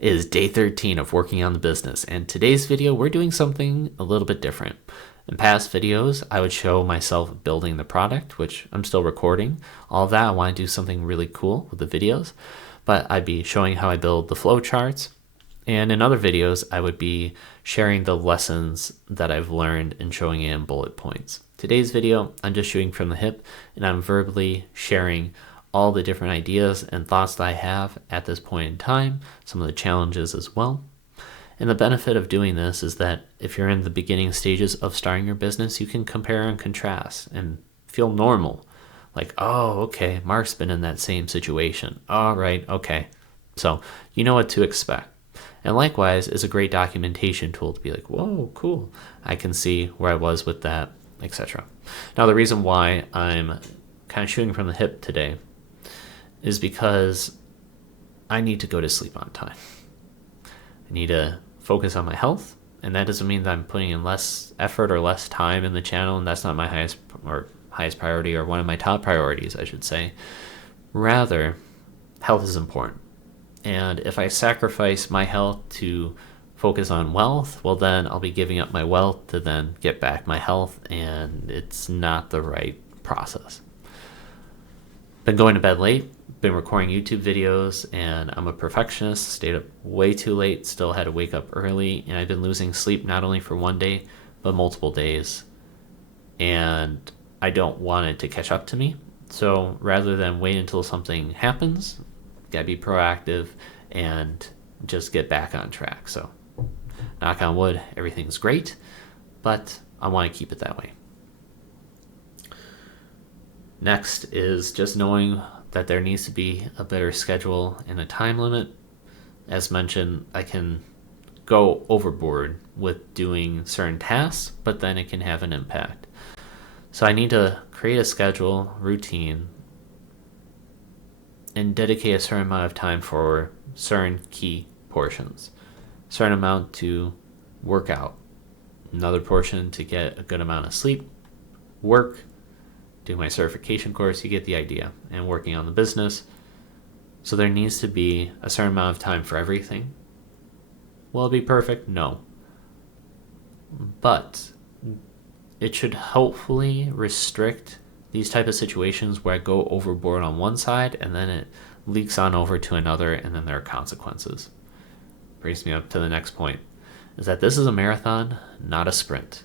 It is day 13 of working on the business, and today's video we're doing something a little bit different. In past videos, I would show myself building the product, which I'm still recording. All of that, I want to do something really cool with the videos, but I'd be showing how I build the flow charts. And in other videos, I would be sharing the lessons that I've learned and showing it in bullet points. Today's video, I'm just shooting from the hip, and I'm verbally sharing all the different ideas and thoughts that I have at this point in time, some of the challenges as well. And the benefit of doing this is that if you're in the beginning stages of starting your business, you can compare and contrast and feel normal. Like, oh, okay, Mark's been in that same situation. All right, okay. So you know what to expect. And likewise, is a great documentation tool to be like, whoa, cool. I can see where I was with that, etc. Now, the reason why I'm kind of shooting from the hip today is because I need to go to sleep on time. I need to focus on my health, and that doesn't mean that I'm putting in less effort or less time in the channel, and that's not my highest priority, or one of my top priorities, I should say. Rather, health is important. And if I sacrifice my health to focus on wealth, well, then I'll be giving up my wealth to then get back my health, and it's not the right process. Been going to bed late, been recording YouTube videos, and I'm a perfectionist. Stayed up way too late, still had to wake up early, and I've been losing sleep not only for one day, but multiple days. And I don't want it to catch up to me. So rather than wait until something happens, gotta be proactive and just get back on track. So knock on wood, everything's great, but I want to keep it that way. Next is just knowing that there needs to be a better schedule and a time limit. As mentioned, I can go overboard with doing certain tasks, but then it can have an impact. So I need to create a schedule, routine, and dedicate a certain amount of time for certain key portions. A certain amount to work out, another portion to get a good amount of sleep, work, do my certification course, you get the idea, and working on the business. So there needs to be a certain amount of time for everything. Will it be perfect? No. But it should hopefully restrict these type of situations where I go overboard on one side and then it leaks on over to another, and then there are consequences. Brings me up to the next point, is that this is a marathon, not a sprint.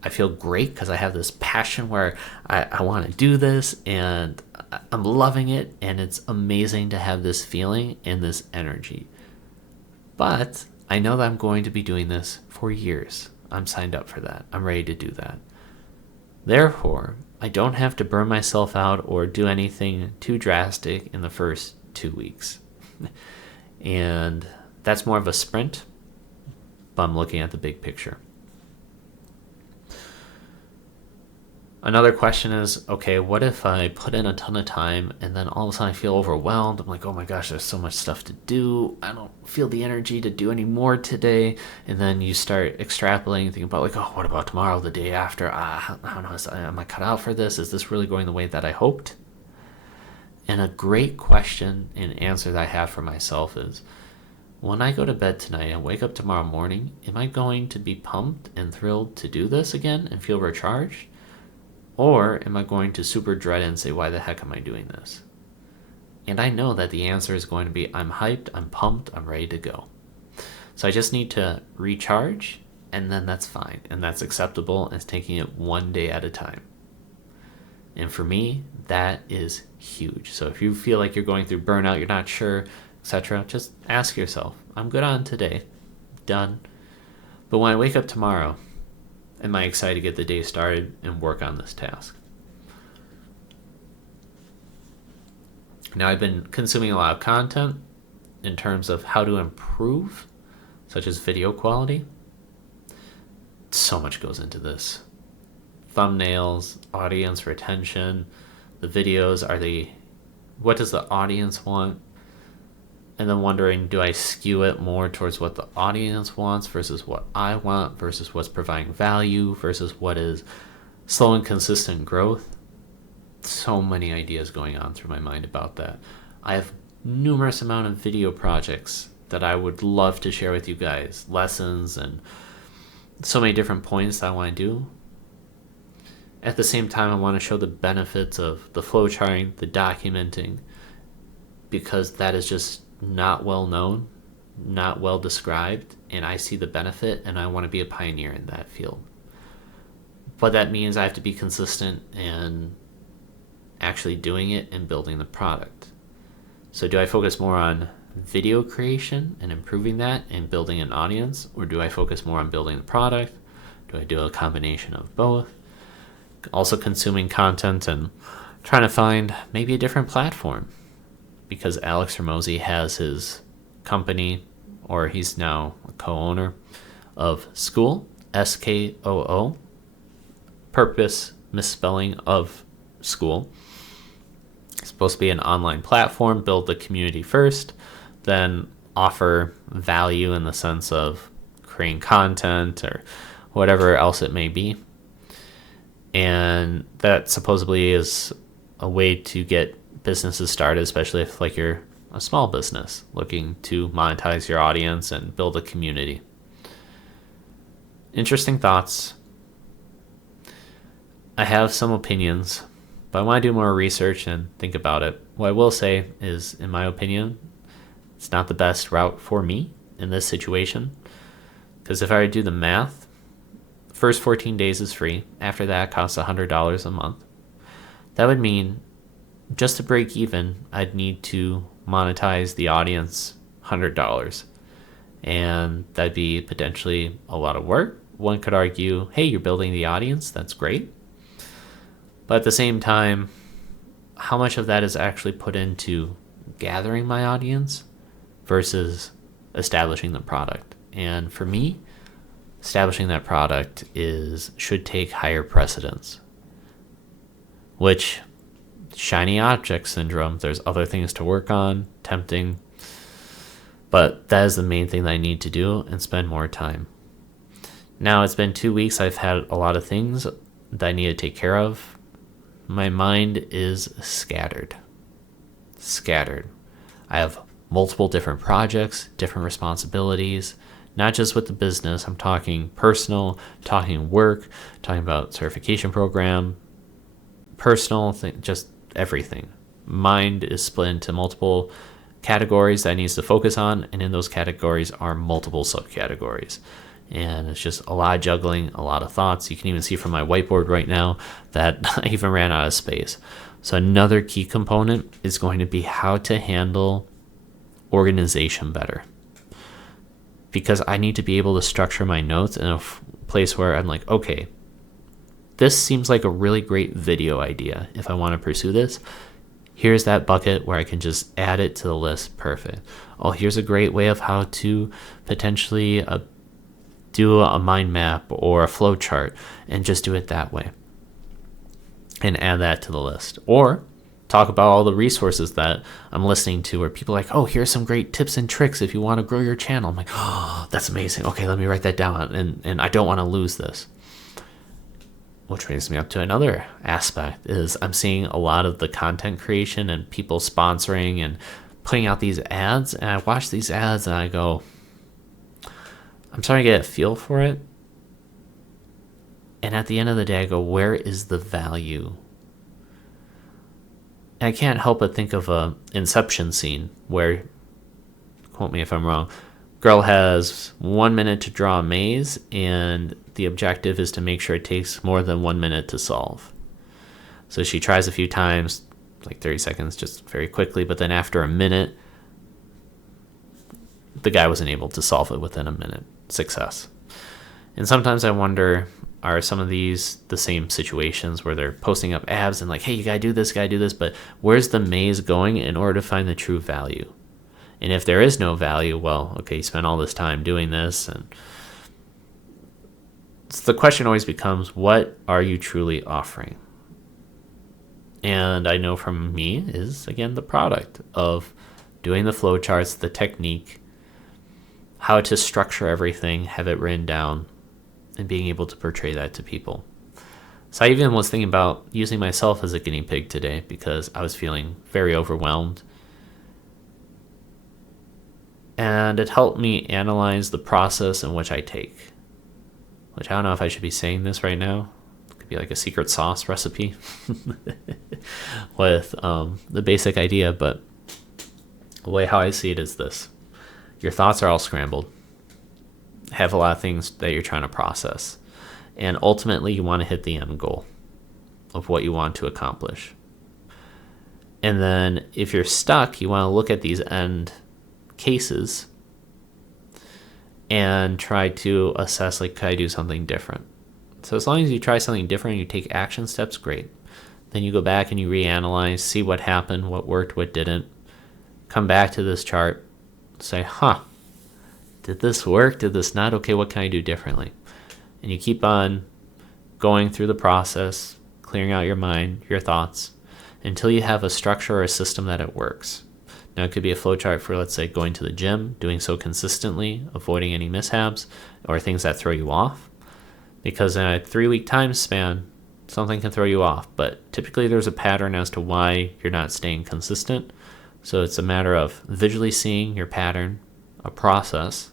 I feel great because I have this passion where I want to do this, and I'm loving it, and it's amazing to have this feeling and this energy. But I know that I'm going to be doing this for years. I'm signed up for that. I'm ready to do that. Therefore, I don't have to burn myself out or do anything too drastic in the first 2 weeks. And that's more of a sprint, but I'm looking at the big picture. Another question is, okay, what if I put in a ton of time and then all of a sudden I feel overwhelmed? I'm like, oh my gosh, there's so much stuff to do. I don't feel the energy to do any more today. And then you start extrapolating, thinking about like, oh, what about tomorrow, the day after? I don't know, am I cut out for this? Is this really going the way that I hoped? And a great question and answer that I have for myself is, when I go to bed tonight and wake up tomorrow morning, am I going to be pumped and thrilled to do this again and feel recharged? Or am I going to super dread it and say, why the heck am I doing this? And I know that the answer is going to be, I'm hyped, I'm pumped, I'm ready to go. So I just need to recharge, and then that's fine. And that's acceptable, and it's taking it one day at a time. And for me, that is huge. So if you feel like you're going through burnout, you're not sure, etc., just ask yourself, I'm good on today, done. But when I wake up tomorrow, am I excited to get the day started and work on this task? Now, I've been consuming a lot of content in terms of how to improve, such as video quality. So much goes into this. Thumbnails, audience retention, the videos, what does the audience want? And then wondering, do I skew it more towards what the audience wants versus what I want versus what's providing value versus what is slow and consistent growth? So many ideas going on through my mind about that. I have numerous amount of video projects that I would love to share with you guys, lessons and so many different points that I want to do. At the same time, I want to show the benefits of the flowcharting, the documenting, because that is just not well known, not well described, and I see the benefit and I want to be a pioneer in that field. But that means I have to be consistent and actually doing it and building the product. So do I focus more on video creation and improving that and building an audience, or do I focus more on building the product? Do I do a combination of both? Also consuming content and trying to find maybe a different platform, because Alex Hormozi has his company, or he's now a co-owner of Skool, Skoo, purpose misspelling of school. It's supposed to be an online platform, build the community first, then offer value in the sense of creating content or whatever else it may be. And that supposedly is a way to get businesses started, especially if like you're a small business looking to monetize your audience and build a community. Interesting thoughts. I have some opinions, but I want to do more research and think about it. What I will say is, in my opinion, it's not the best route for me in this situation. Because if I do the math, the first 14 days is free. After that, it costs $100 a month. That would mean just to break even, I'd need to monetize the audience $100. And that'd be potentially a lot of work. One could argue, hey, you're building the audience. That's great. But at the same time, how much of that is actually put into gathering my audience versus establishing the product? And for me, establishing that product should take higher precedence. Which, shiny object syndrome, there's other things to work on, tempting. But that is the main thing that I need to do and spend more time. Now it's been 2 weeks. I've had a lot of things that I need to take care of. My mind is scattered. I have multiple different projects, different responsibilities, not just with the business. I'm talking personal, talking work, talking about certification program, personal, just everything. Mind is split into multiple categories that it needs to focus on, and in those categories are multiple subcategories. And it's just a lot of juggling, a lot of thoughts. You can even see from my whiteboard right now that I even ran out of space. So another key component is going to be how to handle organization better. Because I need to be able to structure my notes in a place where I'm like, okay, this seems like a really great video idea. If I want to pursue this, here's that bucket where I can just add it to the list. Perfect. Oh, here's a great way of how to potentially do a mind map or a flow chart and just do it that way and add that to the list. Or talk about all the resources that I'm listening to where people are like, oh, here's some great tips and tricks if you want to grow your channel. I'm like, oh, that's amazing. Okay, let me write that down. And I don't want to lose this. Which brings me up to another aspect is I'm seeing a lot of the content creation and people sponsoring and putting out these ads. And I watch these ads and I go, I'm starting to get a feel for it. And at the end of the day, I go, where is the value? And I can't help but think of a Inception scene where, quote me if I'm wrong, girl has 1 minute to draw a maze, and the objective is to make sure it takes more than 1 minute to solve. So she tries a few times, like 30 seconds, just very quickly, but then after a minute, the guy wasn't able to solve it within a minute. Success. And sometimes I wonder, are some of these the same situations where they're posting up ads and like, hey, you gotta do this, but where's the maze going in order to find the true value? And if there is no value, well, okay, you spent all this time doing this, and so the question always becomes, what are you truly offering? And I know from me is, again, the product of doing the flowcharts, the technique, how to structure everything, have it written down, and being able to portray that to people. So I even was thinking about using myself as a guinea pig today because I was feeling very overwhelmed. And it helped me analyze the process in which I take, which I don't know if I should be saying this right now. It could be like a secret sauce recipe with the basic idea, but the way how I see it is this. Your thoughts are all scrambled, have a lot of things that you're trying to process, and ultimately you want to hit the end goal of what you want to accomplish. And then if you're stuck, you want to look at these end cases and try to assess, like, could I do something different? So as long as you try something different and you take action steps, great. Then you go back and you reanalyze, see what happened, what worked, what didn't. Come back to this chart, say, did this work? Did this not? Okay, what can I do differently? And you keep on going through the process, clearing out your mind, your thoughts, until you have a structure or a system that it works. Now, it could be a flowchart for, let's say, going to the gym, doing so consistently, avoiding any mishaps, or things that throw you off. Because in a 3-week time span, something can throw you off. But typically there's a pattern as to why you're not staying consistent. So it's a matter of visually seeing your pattern, a process,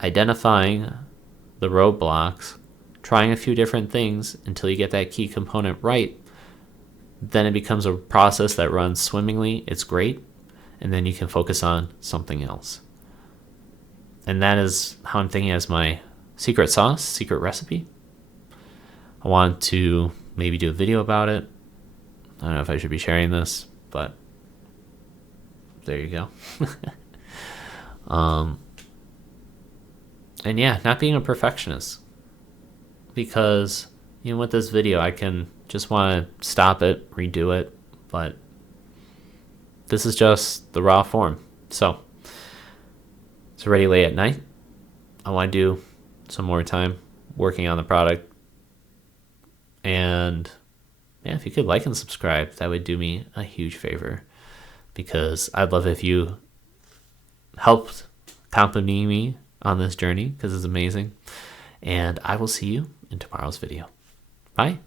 identifying the roadblocks, trying a few different things until you get that key component right. Then it becomes a process that runs swimmingly. It's great. And then you can focus on something else. And that is how I'm thinking as my secret sauce, secret recipe. I want to maybe do a video about it. I don't know if I should be sharing this, but there you go. And yeah, not being a perfectionist. Because, with this video, I can just want to stop it, redo it, but this is just the raw form. So it's already late at night. I want to do some more time working on the product. And yeah, if you could like and subscribe, that would do me a huge favor, because I'd love if you helped accompany me on this journey, because it's amazing. And I will see you in tomorrow's video. Bye.